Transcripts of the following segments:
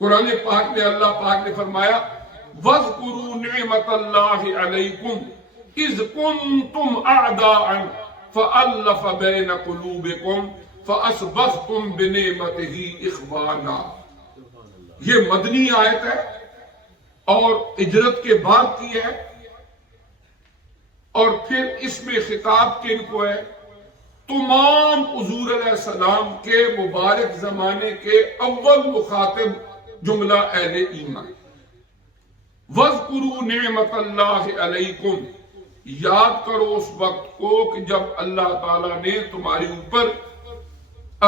قرآن پاک میں اللہ پاک نے فرمایا وَاذْكُرُوا نِعْمَةَ اللَّهِ عَلَيْكُمْ إِذْ كُنْتُمْ أَعْدَاءً فَأَلَّفَ بَيْنَ قُلُوبِكُمْ فَأَصْبَحْتُمْ بِنِعْمَتِهِ إِخْوَانًا۔ یہ مدنی آیت ہے اور ہجرت کے بعد کی ہے، اور پھر اس میں خطاب کن کو ہے؟ تمام حضور علیہ السلام کے مبارک زمانے کے اول مخاطب جملہ اہل ایمان۔ وَاذْكُرُوا نِعْمَةَ اللَّهِ عَلَيْكُمْ، یاد کرو اس وقت کو کہ جب اللہ تعالیٰ نے تمہارے اوپر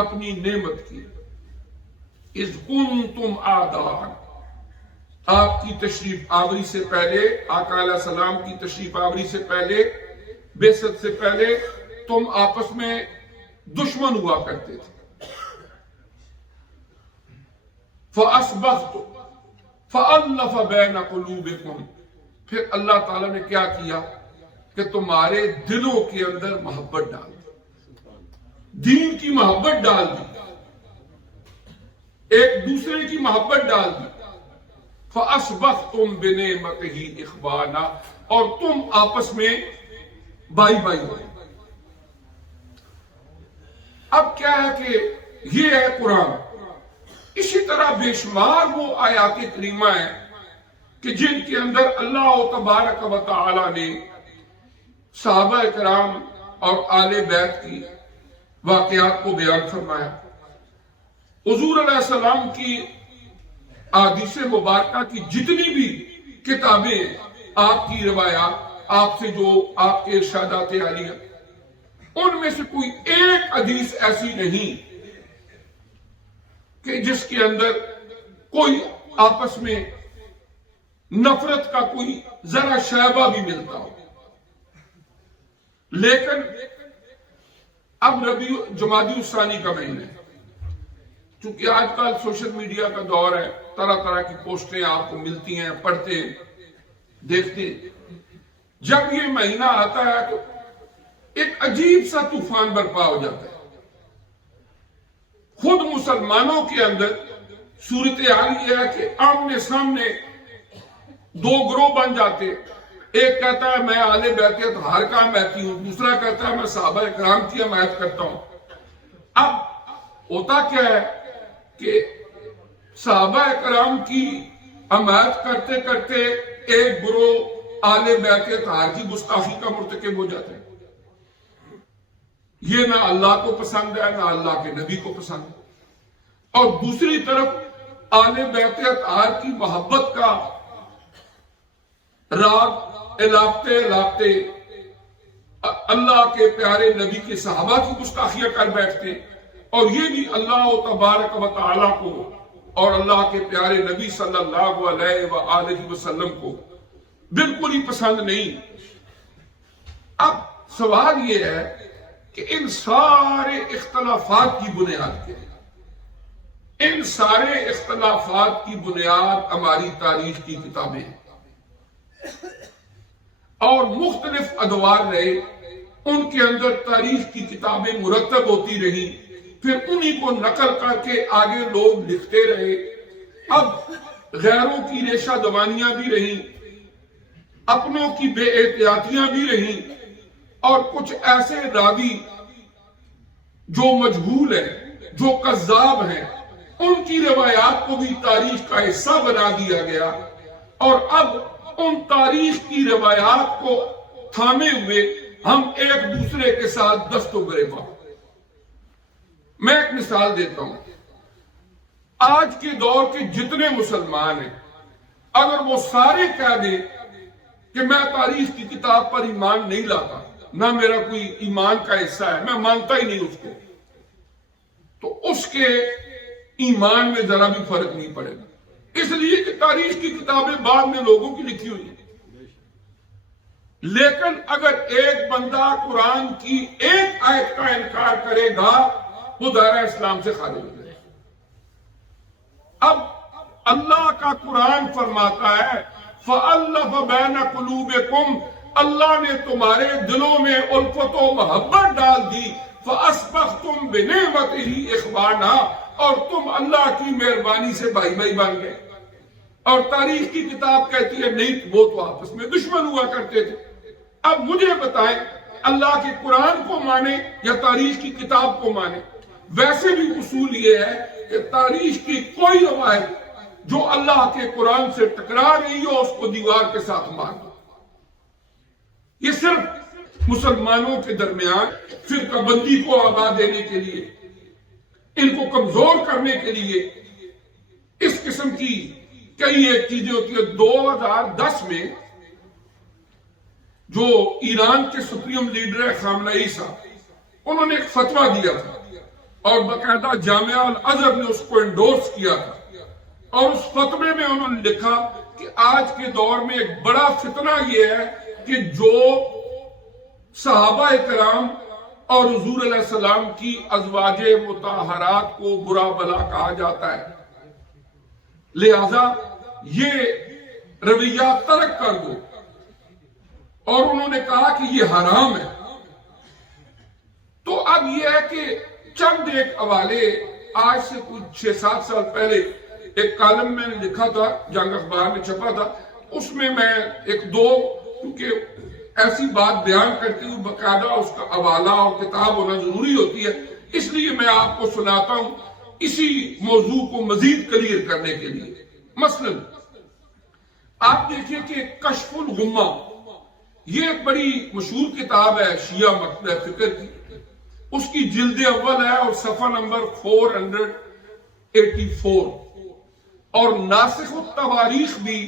اپنی نعمت کی۔ اِذْ كُنْتُمْ أَعْدَاءً، آپ کی تشریف آوری سے پہلے، آقا علیہ السلام کی تشریف آوری سے پہلے، بعثت سے پہلے تم آپس میں دشمن ہوا کرتے تھے۔ فَأَصْبَحْتُمْ فَأَلَّفَ بَيْنَ قُلُوبِكُمْ، پھر اللہ تعالیٰ نے کیا کیا کہ تمہارے دلوں کے اندر محبت ڈال دی، دین کی محبت ڈال دی، ایک دوسرے کی محبت ڈال دی۔ فَأَصْبَحْتُمْ بِنِعْمَتِهِ إِخْوَانًا، اور تم آپس میں بائی بائی ہوئے۔ اب کیا ہے کہ یہ ہے قرآن۔ اسی طرح بے شمار وہ آیات کریمہ ہیں کہ جن کے اندر اللہ تبارک و تعالی نے صحابہ کرام اور آل بیت کی واقعات کو بیان فرمایا۔ حضور علیہ السلام کی احادیث مبارکہ کی جتنی بھی کتابیں ہیں، آپ کی روایات، آپ سے جو آپ کے ارشادات عالیہ، ان میں سے کوئی ایک حدیث ایسی نہیں کہ جس کے اندر کوئی آپس میں نفرت کا کوئی ذرا شائبہ بھی ملتا ہو۔ لیکن اب جمادی الثانی کا مہینہ ہے، چونکہ آج کل سوشل میڈیا کا دور ہے، طرح طرح کی پوسٹیں آپ کو ملتی ہیں، پڑھتے ہیں، دیکھتے ہیں۔ جب یہ مہینہ آتا ہے تو ایک عجیب سا طوفان برپا ہو جاتا ہے۔ خود مسلمانوں کے اندر صورتحال یہ ہے کہ آمنے سامنے دو گروہ بن جاتے، ایک کہتا ہے میں اہل بیت اطہار کا حمایتی ہوں، دوسرا کہتا ہے میں صحابہ کرام کی حمایت کرتا ہوں۔ اب ہوتا کیا ہے کہ صحابہ کرام کی حمایت کرتے کرتے ایک گروہ اہل بیت اطہار کی گستاخی کا مرتکب ہو جاتا ہے۔ یہ نہ اللہ کو پسند ہے، نہ اللہ کے نبی کو پسند ہے۔ اور دوسری طرف اہل بیت اطہار کی محبت کا راگ الاپتے الاپتے اللہ کے پیارے نبی کے صحابہ کی گستاخیاں کر بیٹھتے، اور یہ بھی اللہ تبارک و تعالی کو اور اللہ کے پیارے نبی صلی اللہ علیہ وآلہ وسلم کو بالکل ہی پسند نہیں۔ اب سوال یہ ہے کہ ان سارے اختلافات کی بنیاد کیا ہے؟ ان سارے اختلافات کی بنیاد ہماری تاریخ کی کتابیں ہیں، اور مختلف ادوار رہے، ان کے اندر تاریخ کی کتابیں مرتب ہوتی رہی، پھر انہی کو نقل کر کے آگے لوگ لکھتے رہے۔ اب غیروں کی ریشہ دوانیاں بھی رہیں، اپنوں کی بے احتیاطیاں بھی رہیں، اور کچھ ایسے راوی جو مجہول ہیں، جو کذاب ہیں، ان کی روایات کو بھی تاریخ کا حصہ بنا دیا گیا، اور اب ان تاریخ کی روایات کو تھامے ہوئے ہم ایک دوسرے کے ساتھ دست و گریباں۔ میں ایک مثال دیتا ہوں۔ آج کے دور کے جتنے مسلمان ہیں، اگر وہ سارے کہہ دیں کہ میں تاریخ کی کتاب پر ایمان نہیں لاتا، نہ میرا کوئی ایمان کا حصہ ہے، میں مانتا ہی نہیں اس کو، تو اس کے ایمان میں ذرا بھی فرق نہیں پڑے گا، اس لیے کہ تاریخ کی کتابیں بعد میں لوگوں کی لکھی ہوئی ہیں۔ لیکن اگر ایک بندہ قرآن کی ایک آیت کا انکار کرے گا، وہ دائرہ اسلام سے خارج ہو جائے۔ اب اللہ کا قرآن فرماتا ہے فَأَلَّفَ بَيْنَ قُلُوبِكُمْ، اللہ نے تمہارے دلوں میں الفت و محبت ڈال دی، فَأَصْبَحْتُمْ بِنِعْمَتِهِ إِخْوَانًا، اور تم اللہ کی مہربانی سے بھائی بھائی بن گئے. اور تاریخ کی کتاب کہتی ہے نہیں وہ تو آپس میں دشمن ہوا کرتے تھے. اب مجھے بتائیں اللہ کے قرآن کو مانے یا تاریخ کی کتاب کو مانے؟ ویسے بھی اصول یہ ہے کہ تاریخ کی کوئی روایت جو اللہ کے قرآن سے ٹکرا رہی ہو اس کو دیوار کے ساتھ مار دو. یہ صرف مسلمانوں کے درمیان فرقہ بندی کو آبا دینے کے لیے، ان کو کمزور کرنے کے لیے اس قسم کی کئی ایک چیزیں ہوتی ہیں. 2010 میں جو ایران کے سپریم لیڈر ہے خامنئی صاحب، انہوں نے ایک فتویٰ دیا تھا اور باقاعدہ جامعہ الازہر نے اس کو انڈورس کیا تھا. اور اس فتوے میں انہوں نے لکھا کہ آج کے دور میں ایک بڑا فتنہ یہ ہے کہ جو صحابہ کرام اور حضور علیہ السلام کی ازواج مطہرات کو برا بلا کہا جاتا ہے، لہذا یہ رویہ ترک کر دو. اور انہوں نے کہا کہ یہ حرام ہے. تو اب یہ ہے کہ چند ایک حوالے آج سے کچھ 6-7 سال پہلے ایک کالم میں نے لکھا تھا، جنگ اخبار میں چھپا تھا. اس میں ایک دو کیونکہ ایسی بات بیان کرتی ہوں باقاعدہ اس کا حوالہ اور کتاب ہونا ضروری ہوتی ہے، اس لیے میں آپ کو سناتا ہوں اسی موضوع کو مزید کلیئر کرنے کے لیے. مثلا آپ دیکھیں کہ کشف الغمہ یہ ایک بڑی مشہور کتاب ہے شیعہ مکتبہ فکر کی. اس کی جلد اول ہے اور صفحہ نمبر 484. اور ناسخ التواریخ بھی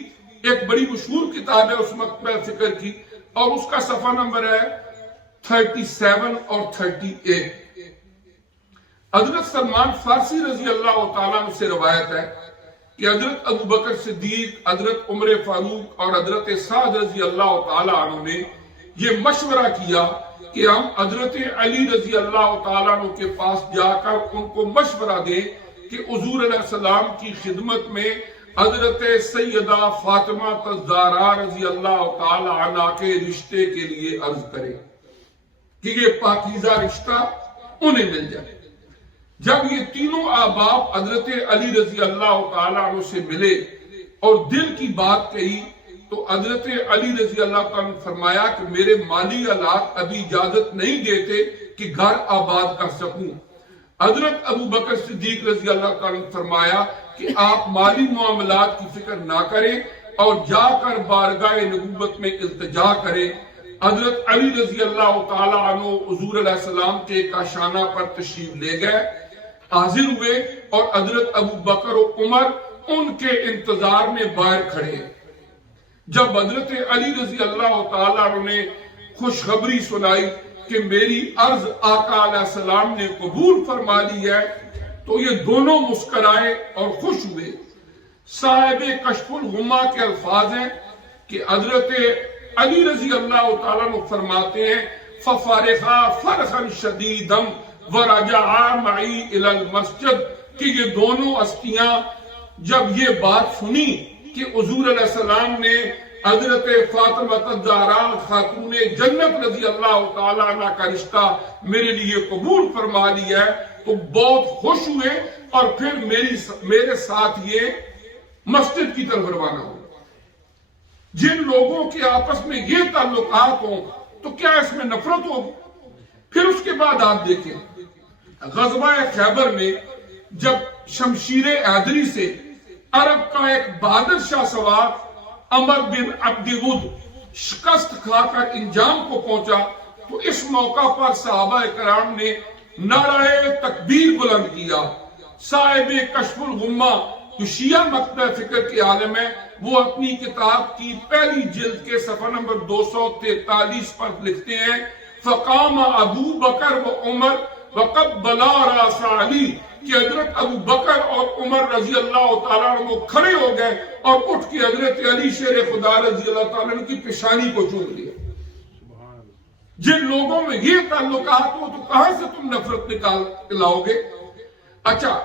ایک بڑی مشہور کتاب ہے اس مکتبہ فکر کی، اور اس کا صفحہ نمبر ہے 37 اور 38. حضرت سلمان فارسی رضی اللہ تعالیٰ عنہ سے روایت ہے کہ حضرت ابو بکر صدیق، حضرت عمر فاروق اور حضرت سعد رضی اللہ تعالیٰ عنہ نے یہ مشورہ کیا کہ ہم حضرت علی رضی اللہ تعالیٰ عنہ کے پاس جا کر ان کو مشورہ دیں کہ حضور علیہ السلام کی خدمت میں حضرت سیدہ فاطمہ الزہرا رضی اللہ تعالیٰ عنہ کے رشتے کے لیے عرض کریں کہ یہ پاکیزہ رشتہ انہیں مل جائے. جب یہ تینوں احباب حضرت علی رضی اللہ تعالیٰ عنہ سے ملے اور دل کی بات کہی تو حضرت علی رضی اللہ تعالیٰ نے فرمایا کہ میرے مالی حالات ابھی اجازت نہیں دیتے کہ گھر آباد کر سکوں. حضرت ابو بکر صدیق رضی اللہ تعالیٰ نے فرمایا کہ آپ مالی معاملات کی فکر نہ کریں اور جا کر بارگاہ نبوت میں التجا کریں. حضرت علی رضی اللہ تعالیٰ عنہ حضور علیہ السلام کے کاشانہ پر تشریف لے گئے، حاضر ہوئے اور حضرت ابو بکر و عمر ان کے انتظار میں باہر کھڑے. جب حضرت علی رضی اللہ تعالیٰ عنہ نے خوشخبری سنائی کہ میری عرض آقا علیہ السلام نے قبول فرما لی ہے تو یہ دونوں مسکرائے اور خوش ہوئے. صاحب کشف الغمہ کے الفاظ ہیں کہ حضرت علی رضی اللہ تعالیٰ عنہ فرماتے ہیں فَفَرِخَا فَرْخًا شَدِيدًا وَرَجَعَا مَعِي إِلَى الْمَسْجِدِ کہ یہ دونوں ہستیاں جب یہ بات سنی کہ حضور علیہ السلام نے حضرت فاطمہ الزہرا خاتون جنت رضی اللہ تعالیٰ عنہ کا رشتہ میرے لیے قبول فرما لیا ہے تو بہت خوش ہوئے اور پھر میرے ساتھ یہ مسجد کی طرف روانہ ہوئے. جن لوگوں کے آپس میں یہ تعلقات ہوں تو کیا اس میں نفرت ہوگی؟ پھر اس کے بعد آپ دیکھیں غزوہ خیبر میں جب شمشیر حیدری سے عرب کا ایک بہادر شاہ سوار عمر بن عبد ود شکست کھا کر انجام کو پہنچا تو اس موقع پر صحابہ کرام نے نعرہ تکبیر بلند کیا. صاحب کشف الغمہ جو شیعہ مکتبہ فکر کے عالم ہے وہ اپنی کتاب کی پہلی جلد کے صفحہ نمبر 243 پر لکھتے ہیں فقام ابو بکر و عمر وقبلا راس علی کہ حضرت ابو بکر اور عمر رضی اللہ تعالیٰ عنہ کھڑے ہو گئے اور اٹھ کے حضرت علی شیر خدا رضی اللہ تعالیٰ عنہ کی پیشانی کو چوم لیا. جن لوگوں میں یہ تعلقات ہو تو کہاں سے تم نفرت نکال لاؤ گے؟ اچھا،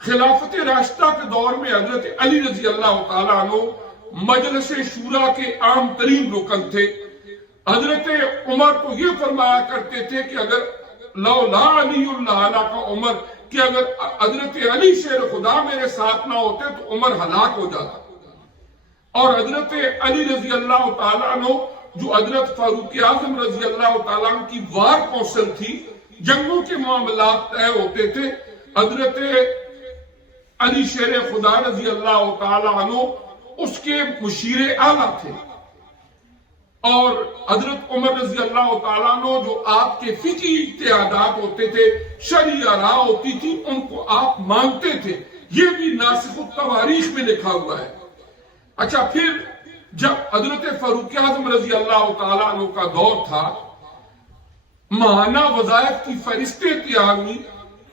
خلافت راشدہ کے دور میں حضرت علی رضی اللہ تعالیٰ عنہ مجلس شورا کے عام ترین رکن تھے. حضرت عمر تو یہ فرمایا کرتے تھے کہ اگر لولا علی اللہ کا عمر کہ اگر حضرت علی شیر خدا میرے ساتھ نہ ہوتے تو عمر ہلاک ہو جاتا، اور حضرت علی رضی اللہ تعالیٰ عنہ جو حضرت فاروق اعظم رضی اللہ تعالیٰ عنہ کی وار کونسل تھی، جنگوں کے معاملات طے ہوتے تھے، حضرت علی شیر خدا رضی اللہ تعالیٰ عنہ اس کے مشیر اعلیٰ تھے، اور حضرت عمر رضی اللہ تعالیٰ عنہ جو آپ کے فقہی اجتہادات ہوتے تھے، شرعی آراء ہوتی تھی، ان کو آپ مانتے تھے۔ یہ بھی ناسخ التواریخ میں لکھا ہوا ہے۔ اچھا، پھر جب حضرت فاروق اعظم رضی اللہ تعالیٰ عنہ کا دور تھا، ماہانہ وظائف کی فہرستیں تیار ہوئی،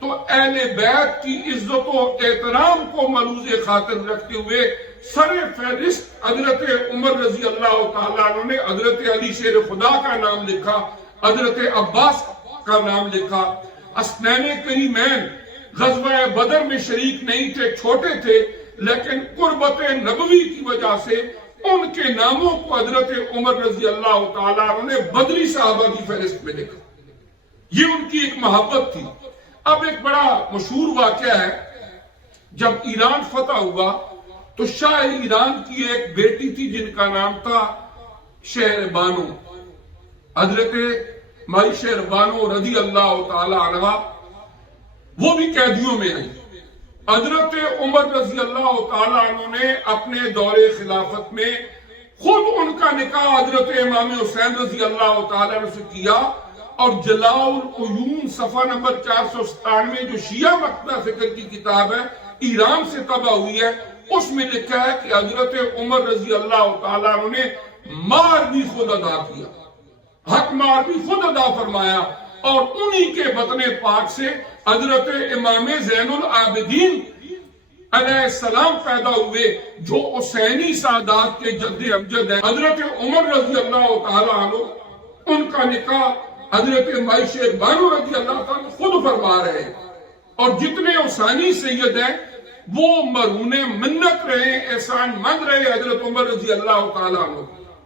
تو اہل بیت کی عزت و احترام کو ملحوظ خاطر رکھتے ہوئے سر فہرست حضرت عمر رضی اللہ تعالیٰ عنہ نے حضرت علی شیر خدا کا نام لکھا، حضرت عباس کا نام لکھا۔ حسنین کریمین غزوہ بدر میں شریک نہیں تھے، چھوٹے تھے، لیکن قربت نبوی کی وجہ سے ان کے ناموں کو حضرت عمر رضی اللہ تعالیٰ عنہ نے بدری صحابہ کی فہرست میں لکھا۔ یہ ان کی ایک محبت تھی۔ اب ایک بڑا مشہور واقعہ ہے، جب ایران فتح ہوا تو شاہ ایران کی ایک بیٹی تھی جن کا نام تھا شہر بانو، حضرت مائی شہر بانو رضی اللہ تعالی عنہ، وہ بھی قیدیوں میں آئی۔ حضرت عمر رضی اللہ تعالی عنہ نے اپنے دور خلافت میں خود ان کا نکاح حضرت امام حسین رضی اللہ تعالی عنہ سے کیا، اور جلاء العیون صفحہ نمبر 497 جو شیعہ مقطع فکر کی کتاب ہے، ایران سے طبع ہوئی ہے، اس میں لکھا ہے کہ حضرت عمر رضی اللہ تعالیٰ عنہ نے مار بھی خود ادا کیا، حق مار بھی خود ادا فرمایا، اور انہی کے بطن پاک سے حضرت امام زین العابدین علیہ السلام پیدا ہوئے، جو حسینی سادات کے جد امجد ہیں۔ حضرت عمر رضی اللہ تعالیٰ عنہ ان کا نکاح حضرت مائی شیر بانو رضی اللہ تعالیٰ خود فرما رہے ہیں، اور جتنے حسینی سید ہیں وہ مرہون منت رہے، احسان مند رہے حضرت عمر رضی اللہ تعالیٰ عنہ،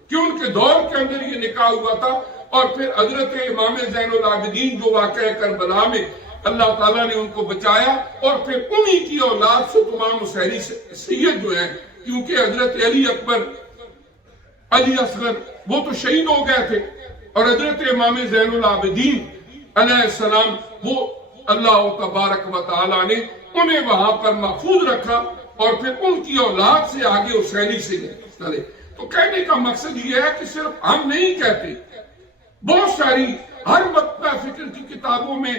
کہ ان کے دور کے اندر یہ نکاح ہوا تھا۔ اور پھر حضرت امام زین العابدین جو واقعہ کربلا میں اللہ تعالیٰ نے ان کو بچایا، اور پھر انہی کی اولاد سے تمام حسینی سید جو ہیں، کیونکہ حضرت علی اکبر، علی اصغر وہ تو شہید ہو گئے تھے، اور حضرت امام زین العابدین علیہ السلام وہ اللہ تبارک و تعالیٰ نے انہیں وہاں پر محفوظ رکھا، اور پھر ان کی اولاد سے آگے حسینی سے چلے۔ تو کہنے کا مقصد یہ ہے کہ صرف ہم نہیں کہتے، بہت ساری ہر مقطع فکر کی کتابوں میں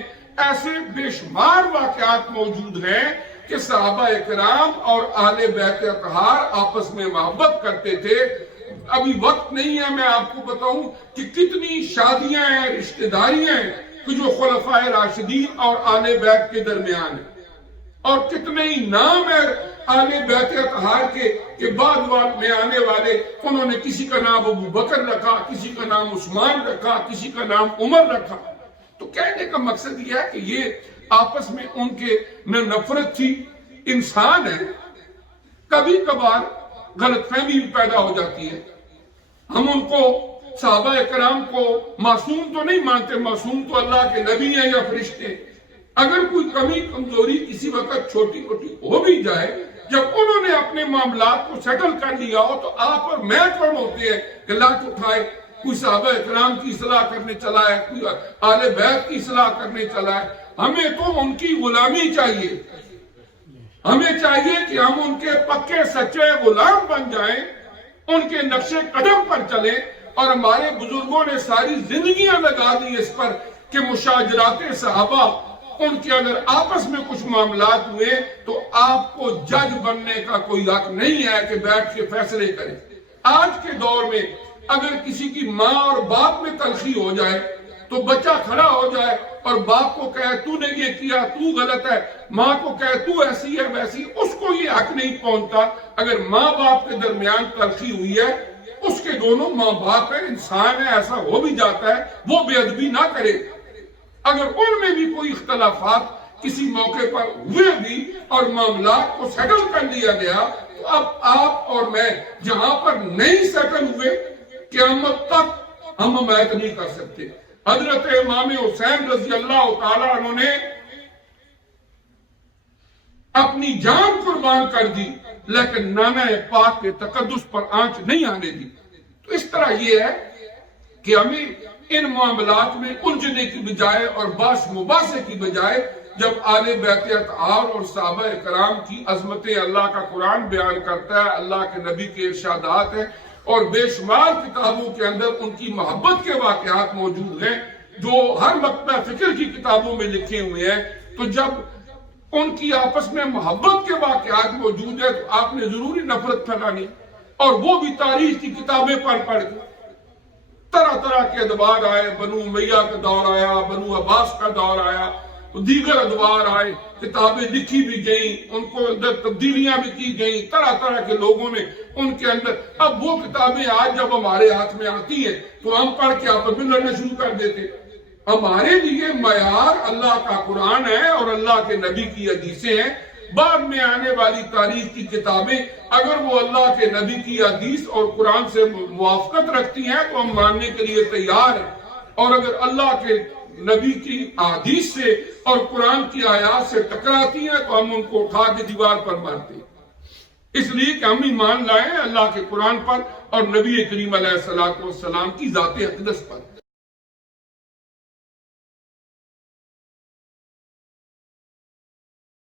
ایسے بے شمار واقعات موجود ہیں کہ صحابہ اکرام اور اہل بیت اطہار آپس میں محبت کرتے تھے۔ ابھی وقت نہیں ہے میں آپ کو بتاؤں کہ کتنی شادیاں ہیں، رشتہ داریاں ہیں کہ جو خلفائے راشدین اور اہل بیت کے درمیان ہیں، اور کتنے ہی نام ہے اہل بیت اطہار کے کہ بعد میں آنے والے، انہوں نے کسی کا نام ابو بکر رکھا، کسی کا نام عثمان رکھا، کسی کا نام عمر رکھا۔ تو کہنے کا مقصد یہ ہے کہ یہ آپس میں ان کے نفرت تھی، انسان ہے، کبھی کبھار غلط فہمی بھی پیدا ہو جاتی ہے۔ ہم ان کو صحابہ اکرام کو معصوم تو نہیں مانتے، معصوم تو اللہ کے نبی ہیں یا فرشتے۔ اگر کوئی کمی کمزوری کسی وقت چھوٹی موٹی ہو بھی جائے، جب انہوں نے اپنے معاملات کو سیٹل کر لیا ہو تو آپ اور میں کون ہوتے ہیں کہ لات اٹھائے؟ کوئی صحابہ اکرام کی اصلاح کرنے چلا ہے، کوئی اہل بیت کی اصلاح کرنے چلا ہے۔ ہمیں تو ان کی غلامی چاہیے، ہمیں چاہیے کہ ہم ان کے پکے سچے غلام بن جائیں، ان کے نقش قدم پر چلیں۔ اور ہمارے بزرگوں نے ساری زندگیاں لگا دی اس پر کہ مشاجرات صحابہ، ان کے اگر آپس میں کچھ معاملات ہوئے تو آپ کو جج بننے کا کوئی حق نہیں ہے کہ بیٹھ کے فیصلے کریں۔ آج کے دور میں اگر کسی کی ماں اور باپ میں تلخی ہو جائے تو بچہ کھڑا ہو جائے اور باپ کو کہے تو نے یہ کیا، تو غلط ہے، ماں کو کہے تو ایسی ہے ویسی، اس کو یہ حق نہیں پہنچتا۔ اگر ماں باپ کے درمیان تلخی ہوئی ہے، اس کے دونوں ماں باپ ہے، انسان ہے، ایسا ہو بھی جاتا ہے، وہ بے ادبی نہ کرے۔ اگر ان میں بھی کوئی اختلافات کسی موقع پر ہوئے بھی اور معاملات کو سیٹل کر لیا گیا، تو اب آپ اور میں جہاں پر نہیں سیٹل ہوئے، قیامت تک ہم حمایت نہیں کر سکتے۔ حضرت امام حسین رضی اللہ تعالیٰ عنہ نے اپنی جان قربان کر دی، لیکن نامہ پاک کے تقدس پر آنچ نہیں آنے دی۔ تو اس طرح یہ ہے کہ ہمیں ان معاملات میں الجھنے کی بجائے اور باس مباحثے کی بجائے جب آل بیت اطہار اور صحابہ کرام کی عظمتیں اللہ کا قرآن بیان کرتا ہے، اللہ کے نبی کے ارشادات ہیں، اور بے شمار کتابوں کے اندر ان کی محبت کے واقعات موجود ہیں جو ہر مکتبہ فکر کی کتابوں میں لکھے ہوئے ہیں، تو جب ان کی آپس میں محبت کے واقعات موجود ہیں تو آپ نے ضروری نفرت پھیلانی، اور وہ بھی تاریخ کی کتابیں پڑھ کے طرح طرح کے ادوار آئے، بنو امیہ کا دور آیا، بنو عباس کا دور آیا، دیگر ادوار آئے، کتابیں لکھی بھی گئیں، ان کو اندر تبدیلیاں بھی کی گئیں، طرح طرح کے لوگوں نے ان کے اندر۔ اب وہ کتابیں آج جب ہمارے ہاتھ میں آتی ہیں تو ہم پڑھ کے آپس میں لڑنا شروع کر دیتے۔ ہمارے لیے معیار اللہ کا قرآن ہے اور اللہ کے نبی کی حدیثیں ہیں۔ بعد میں آنے والی تاریخ کی کتابیں اگر وہ اللہ کے نبی کی حدیث اور قرآن سے موافقت رکھتی ہیں تو ہم ماننے کے لیے تیار ہیں، اور اگر اللہ کے نبی کی حدیث سے اور قرآن کی آیات سے ٹکراتی ہیں تو ہم ان کو اٹھا کے دیوار پر مارتے ہیں۔ اس لیے کہ ہم ایمان لائیں اللہ کے قرآن پر اور نبی کریم علیہ السلام کی ذات اقدس پر۔